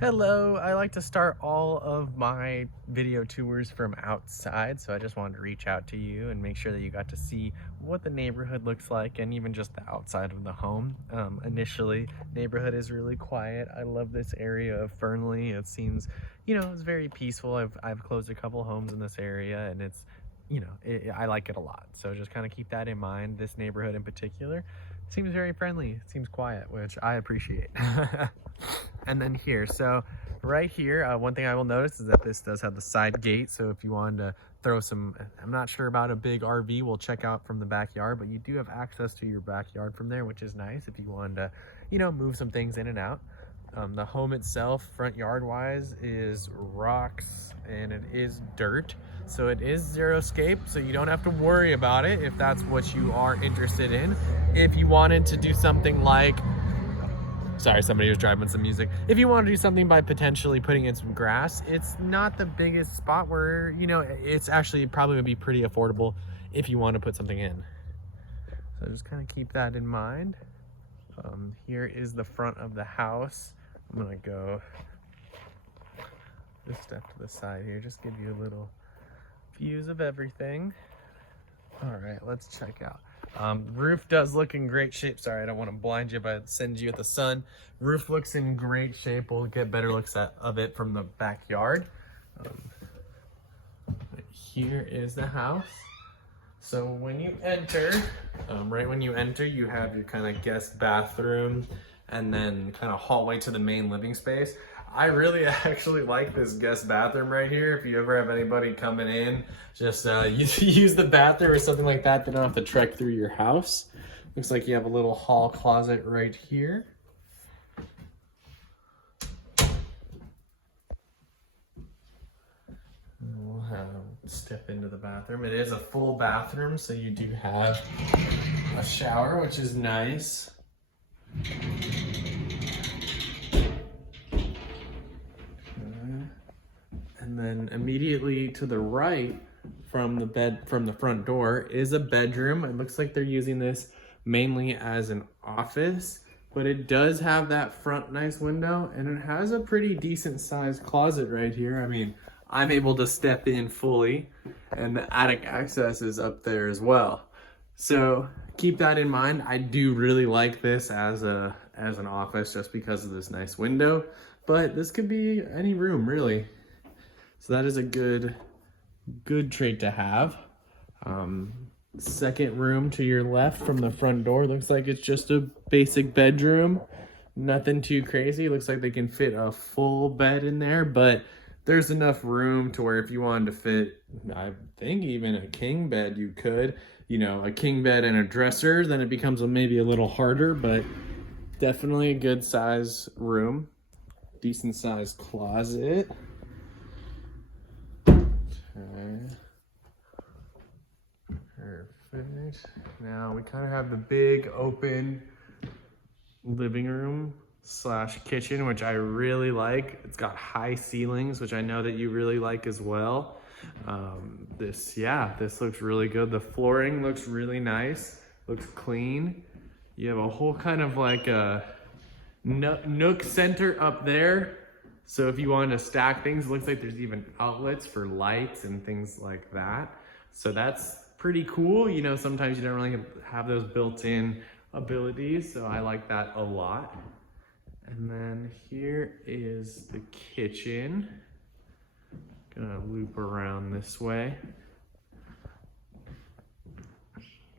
Hello, I like to start all of my video tours from outside, so I just wanted to reach out to you and make sure that you got to see what the neighborhood looks like and even just the outside of the home. Initially, neighborhood is really quiet. I love this area of Fernley. It seems, it's very peaceful. I've closed a couple homes in this area and it's, I like it a lot. So just kind of keep that in mind. This neighborhood in particular seems very friendly. It seems quiet, which I appreciate. And then here, so right here, one thing I will notice is that this does have the side gate. So if you wanted to throw some, I'm not sure about a big RV, we'll check out from the backyard, but you do have access to your backyard from there, which is nice if you wanted to, move some things in and out. The home itself, front yard wise, is rocks and it is dirt. So it is zero-scape, so you don't have to worry about it if that's what you are interested in. If you wanted to do something like, sorry, somebody was driving some music. If you want to do something by potentially putting in some grass, it's not the biggest spot where, it's actually probably would be pretty affordable if you want to put something in. So just kind of keep that in mind. Here is the front of the house. I'm gonna go just step to the side here, just give you a little views of everything. All right, let's check out. Roof does look in great shape. Sorry, I don't want to blind you by sending you at the sun. Roof looks in great shape. We'll get better looks of it from the backyard. Here is the house. So when you enter, right when you enter, you have your kind of guest bathroom and then kind of hallway to the main living space. I really actually like this guest bathroom right here. If you ever have anybody coming in, just use the bathroom or something like that. They don't have to trek through your house. Looks like you have a little hall closet right here. We'll step into the bathroom. It is a full bathroom, so you do have a shower, which is nice. And then immediately to the right from the front door is a bedroom. It looks like they're using this mainly as an office, but it does have that front nice window and it has a pretty decent sized closet right here. I mean, I'm able to step in fully and the attic access is up there as well. So keep that in mind. I do really like this as an office just because of this nice window, but this could be any room really. So that is a good trait to have. Second room to your left from the front door looks like it's just a basic bedroom. Nothing too crazy. Looks like they can fit a full bed in there, but there's enough room to where if you wanted to fit, I think even a king bed you could, a king bed and a dresser, then it becomes maybe a little harder, but definitely a good size room. Decent sized closet. Okay. Perfect. Now we kind of have the big open living room / kitchen, which I really like. It's got high ceilings, which I know that you really like as well. This looks really good. The flooring looks really nice, looks clean. You have a whole kind of like a nook center up there. So if you want to stack things, it looks like there's even outlets for lights and things like that. So that's pretty cool. Sometimes you don't really have those built-in abilities. So I like that a lot. And then here is the kitchen. Gonna loop around this way.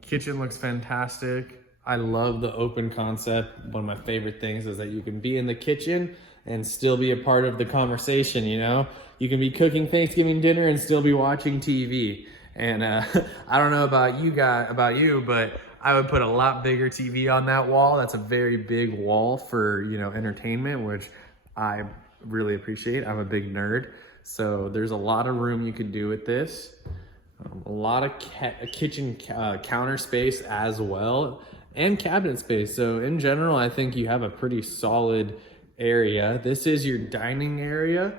Kitchen looks fantastic. I love the open concept. One of my favorite things is that you can be in the kitchen and still be a part of the conversation, You can be cooking Thanksgiving dinner and still be watching TV. And I don't know about you, but I would put a lot bigger TV on that wall. That's a very big wall for, entertainment, which I really appreciate. I'm a big nerd. So there's a lot of room you could do with this. A lot of kitchen counter space as well, and cabinet space. So in general, I think you have a pretty solid area. This is your dining area.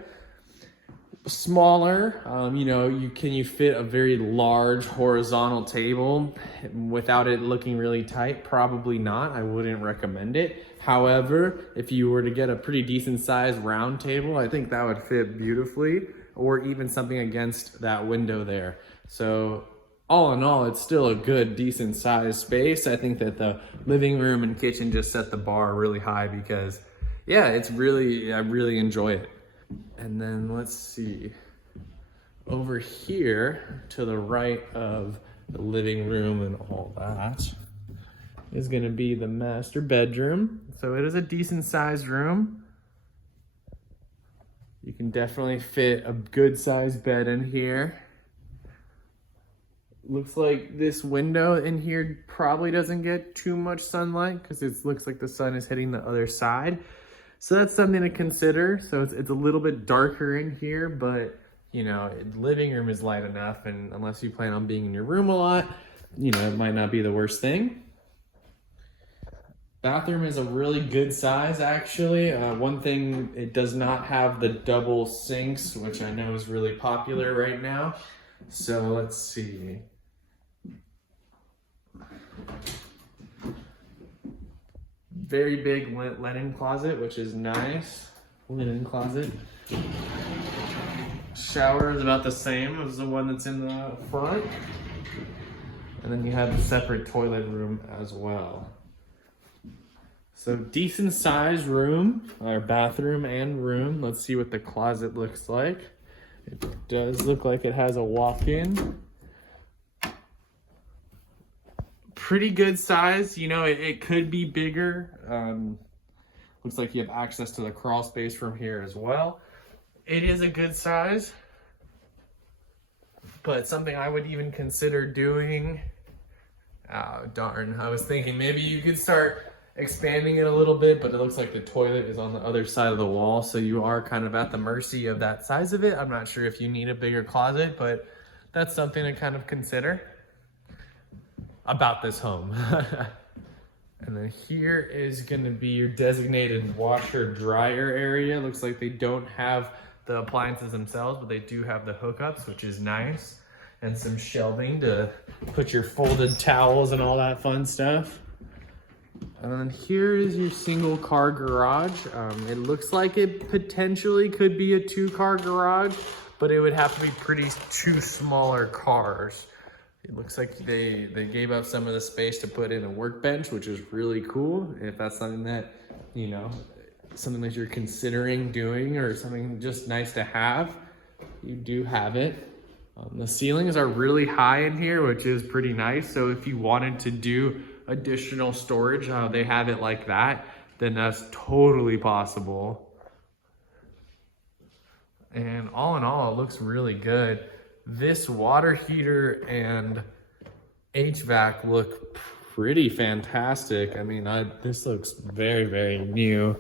smaller. You know, you fit a very large horizontal table without it looking really tight? Probably not. I wouldn't recommend it. However, if you were to get a pretty decent sized round table, I think that would fit beautifully, or even something against that window there. So all in all, it's still a good, decent sized space. I think that the living room and kitchen just set the bar really high because, yeah, I really enjoy it. And then let's see, over here to the right of the living room and all that is gonna be the master bedroom. So it is a decent sized room. You can definitely fit a good sized bed in here. Looks like this window in here probably doesn't get too much sunlight because it looks like the sun is hitting the other side. So that's something to consider. So it's a little bit darker in here, but you know, living room is light enough, and unless you plan on being in your room a lot, you know, it might not be the worst thing. Bathroom is a really good size, actually. One thing, it does not have the double sinks, which I know is really popular right now. So let's see. Very big linen closet, which is nice. Linen closet. Shower is about the same as the one that's in the front. And then you have a separate toilet room as well. So decent sized room, or bathroom and room. Let's see what the closet looks like. It does look like it has a walk-in. Pretty good size, you know, it could be bigger. Looks like you have access to the crawl space from here as well. It is a good size, but something I would even consider doing, oh darn, I was thinking maybe you could start expanding it a little bit, but it looks like the toilet is on the other side of the wall, so you are kind of at the mercy of that size of it. I'm not sure if you need a bigger closet, but that's something to kind of consider about this home. And then here is gonna be your designated washer dryer area. Looks like they don't have the appliances themselves, but they do have the hookups, which is nice. And some shelving to put your folded towels and all that fun stuff. And then here is your single car garage. It looks like it potentially could be a 2-car garage, but it would have to be two smaller cars. It looks like they gave up some of the space to put in a workbench, which is really cool. If that's something that, you know, something that you're considering doing or something just nice to have, you do have it. The ceilings are really high in here, which is pretty nice. So if you wanted to do additional storage, they have it like that, then that's totally possible. And all in all, it looks really good. This water heater and HVAC look pretty fantastic. I mean, this looks very, very new.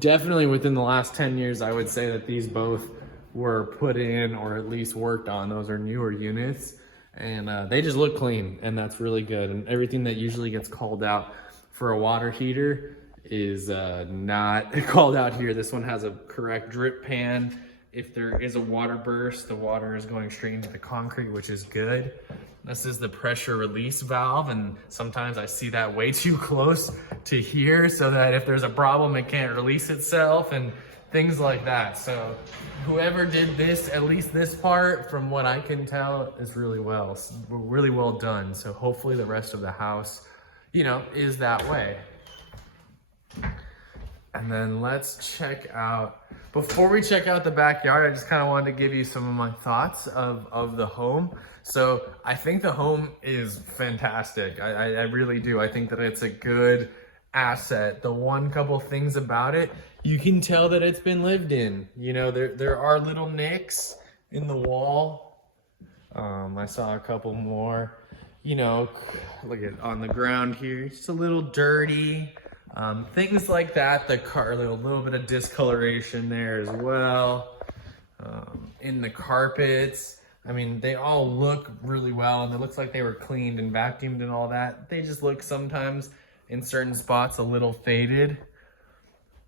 Definitely within the last 10 years, I would say that these both were put in or at least worked on. Those are newer units, and they just look clean, and that's really good. And everything that usually gets called out for a water heater is not called out here. This one has a correct drip pan. If there is a water burst, the water is going straight into the concrete, which is good. This is the pressure release valve, and sometimes I see that way too close to here so that if there's a problem, it can't release itself and things like that. So whoever did this, at least this part, from what I can tell, is really well done. So hopefully the rest of the house, you know, is that way. And then let's check out, before we check out the backyard, I just kind of wanted to give you some of my thoughts of the home. So I think the home is fantastic. I really do. I think that it's a good asset. The one couple things about it, you can tell that it's been lived in. You know, there are little nicks in the wall. I saw a couple more, you know, look at on the ground here, just a little dirty. Things like that, the car, a little bit of discoloration there as well. In the carpets, I mean, they all look really well, and it looks like they were cleaned and vacuumed and all that. They just look sometimes in certain spots a little faded.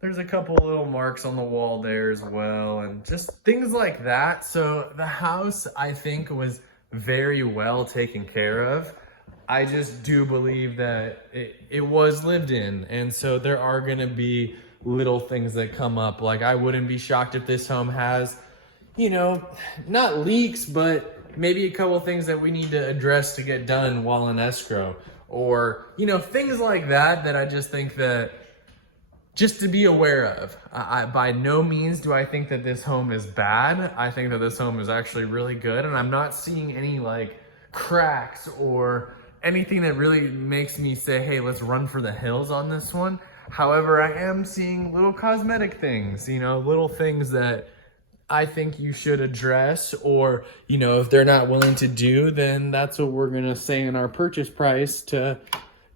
There's a couple little marks on the wall there as well, and just things like that. So the house, I think, was very well taken care of. I just do believe that it was lived in, and so there are gonna be little things that come up. Like, I wouldn't be shocked if this home has, you know, not leaks, but maybe a couple things that we need to address to get done while in escrow, or, you know, things like that that I just think that just to be aware of. By no means do I think that this home is bad. I think that this home is actually really good, and I'm not seeing any like cracks or anything that really makes me say, hey, let's run for the hills on this one. However, I am seeing little cosmetic things, you know, little things that I think you should address, or, you know, if they're not willing to do, then that's what we're gonna say in our purchase price to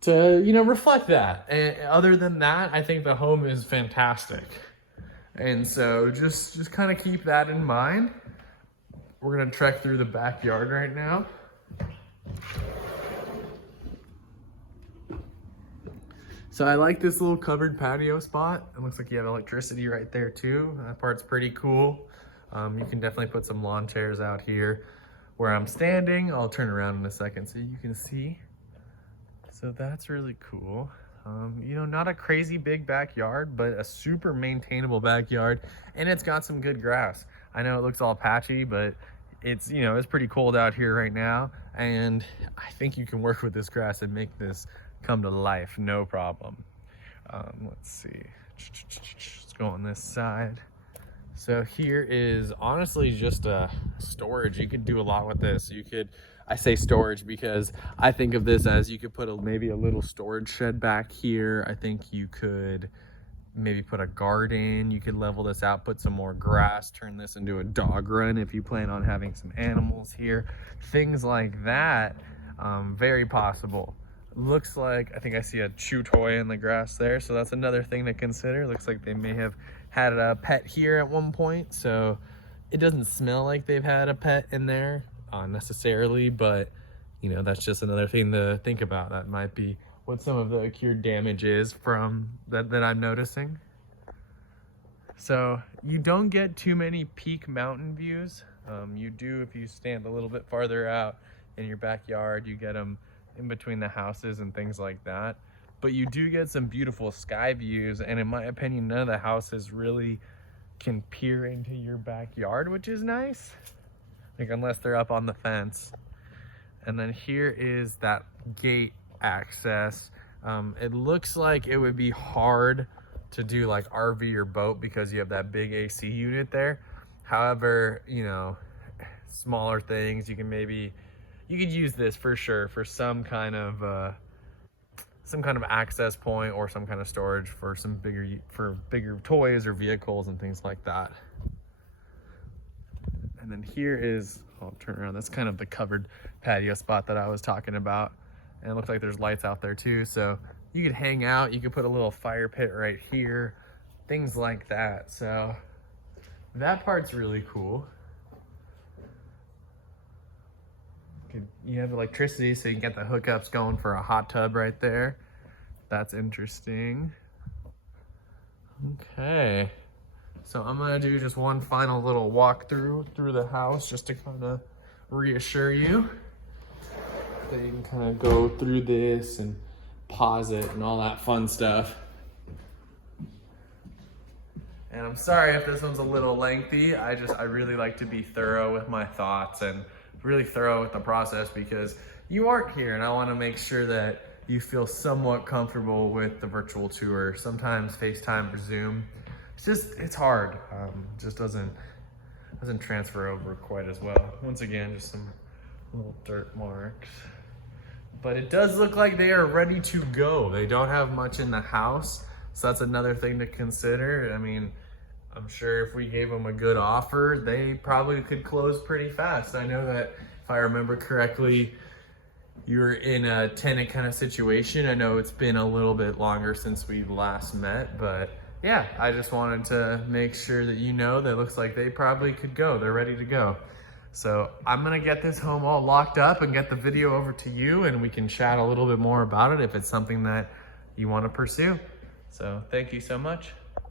you know, reflect that. And other than that, I think the home is fantastic. And so just kind of keep that in mind. We're gonna trek through the backyard right now. So I like this little covered patio spot. It looks like you have electricity right there too. That part's pretty cool. You can definitely put some lawn chairs out here where I'm standing. I'll turn around in a second so you can see. So that's really cool. You know, not a crazy big backyard, but a super maintainable backyard, and it's got some good grass. I know it looks all patchy, but it's, you know, it's pretty cold out here right now, and I think you can work with this grass and make this come to life, no problem. Let's see. Let's go on this side. So here is honestly just a storage. You could do a lot with this. You could, I say storage because I think of this as you could put maybe a little storage shed back here. I think you could maybe put a garden. You could level this out, put some more grass, turn this into a dog run if you plan on having some animals here. Things like that, very possible. Looks like, I think I see a chew toy in the grass there, so that's another thing to consider. Looks like they may have had a pet here at one point, so it doesn't smell like they've had a pet in there necessarily, but you know, that's just another thing to think about. That might be what some of the acute damage is from that I'm noticing. So you don't get too many peak mountain views. You do if you stand a little bit farther out in your backyard. You get them in between the houses and things like that, but you do get some beautiful sky views, and in my opinion, none of the houses really can peer into your backyard, which is nice, like unless they're up on the fence. And then here is that gate access. It looks like it would be hard to do like RV or boat because you have that big AC unit there. However, you know, smaller things, you could use this for sure for some kind of access point or some kind of storage for some bigger toys or vehicles and things like that. And then here is, I'll turn around, that's kind of the covered patio spot that I was talking about. And it looks like there's lights out there too, so you could hang out, you could put a little fire pit right here, things like that. So that part's really cool. You have electricity, so you can get the hookups going for a hot tub right there. That's interesting. Okay, so I'm gonna do just one final little walkthrough through the house just to kind of reassure you that you can kind of go through this and pause it and all that fun stuff. And I'm sorry if this one's a little lengthy. I really like to be thorough with my thoughts and really thorough with the process because you aren't here, and I want to make sure that you feel somewhat comfortable with the virtual tour. Sometimes FaceTime or Zoom, it's hard. Just doesn't transfer over quite as well. Once again, just some little dirt marks. But it does look like they are ready to go. They don't have much in the house, so that's another thing to consider. I mean, I'm sure if we gave them a good offer, they probably could close pretty fast. I know that if I remember correctly, you're in a tenant kind of situation. I know it's been a little bit longer since we last met, but yeah, I just wanted to make sure that you know that it looks like they probably could go. They're ready to go. So I'm gonna get this home all locked up and get the video over to you, and we can chat a little bit more about it if it's something that you want to pursue. So thank you so much.